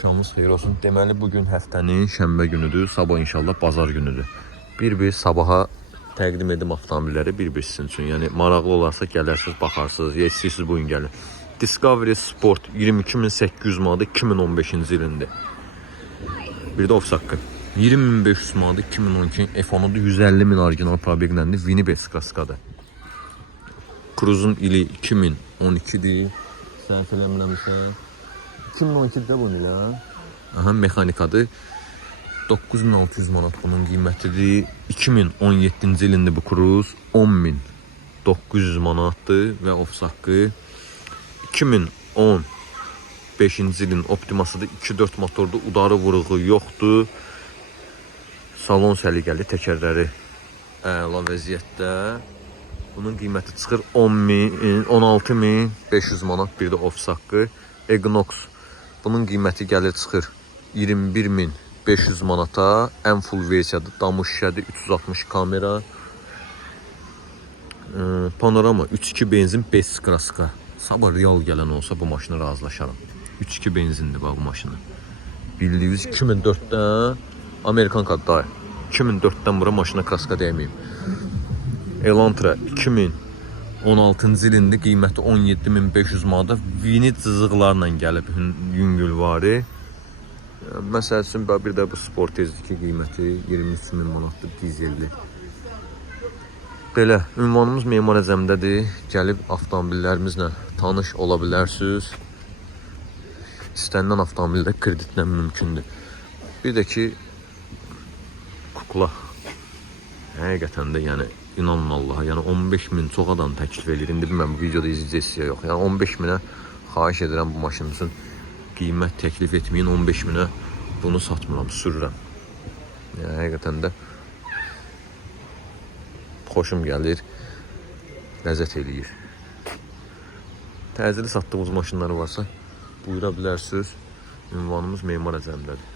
Axşamınız xeyir olsun. Deməli bugün həftənin şənbə günüdür. Sabah inşallah bazar günüdür. Bir sabaha təqdim edim avtomobilləri bir sizin üçün. Yəni maraqlı olarsa gələrsiniz, baxarsınız. Ya istəyirsiniz bugün gəlin. Discovery Sport 22.800 manat 2015-ci ilində. Bir də ofis haqqı. 20.500 manat 2012 F10'da 150.000 orijinal probegləndi. Winnipeg kraskadır. Cruise'un ili 2012'dir. Səhv eləmirəmsə 2012'de bu ilə. Aha, mexanikadır. 9600 manat bunun qiymətidir. 2017-ci ilində bu Cruise 10.900 manatdır və ofis haqqı. 2015-ci ilin Optimasıdır. 2.4 motorda udarı vuruğu yoxdur. Salon səliqəli, təkərləri əla vəziyyətdə. Bunun qiyməti çıxır 16.500 manat, bir də ofis haqqı. Equinox. Bunun qiyməti gəlir çıxır 21.500 manata. Ən full versiyadır. Damu şişədir, 360 kamera. Panorama 3.2 benzin 5 kraska. Sabah real gələn olsa bu maşını razılaşaram. 3.2 benzindir bax bu maşını. Bildiyiniz 2004'də Amerikan kadar. 2004'dən bura maşına kraska dəyməyim. Elantra 2016-cı ilində qiyməti 17.500 manata vinit cızıqlarla gəlib yüngülvari. Məsəl üçün bir də bu Sportezdir ki, qiyməti 23.000 manatdır, dizelli. Belə, ünvanımız Memar Əcəmdədir. Gəlib avtomobillərimizlə tanış ola bilərsiniz. İstənilən avtomobildə kreditlə mümkündür. Bir də ki, kukla. Həqiqətən də yəni İnanın Allaha, yəni 15.000 çox adam təklif edir. İndi bilməm bu videoda izləyəcəksiniz yox. Yəni 15.000'ə xahiş edirəm bu maşın üçün qiymət təklif etməyin. 15.000'ə bunu satmıram, sürürəm. Yəni həqiqətən də xoşum gəlir, ləzzət eləyir. Təzəli satdığımız maşınları varsa buyura bilərsiniz. Ünvanımız Memar Əcəmdədir.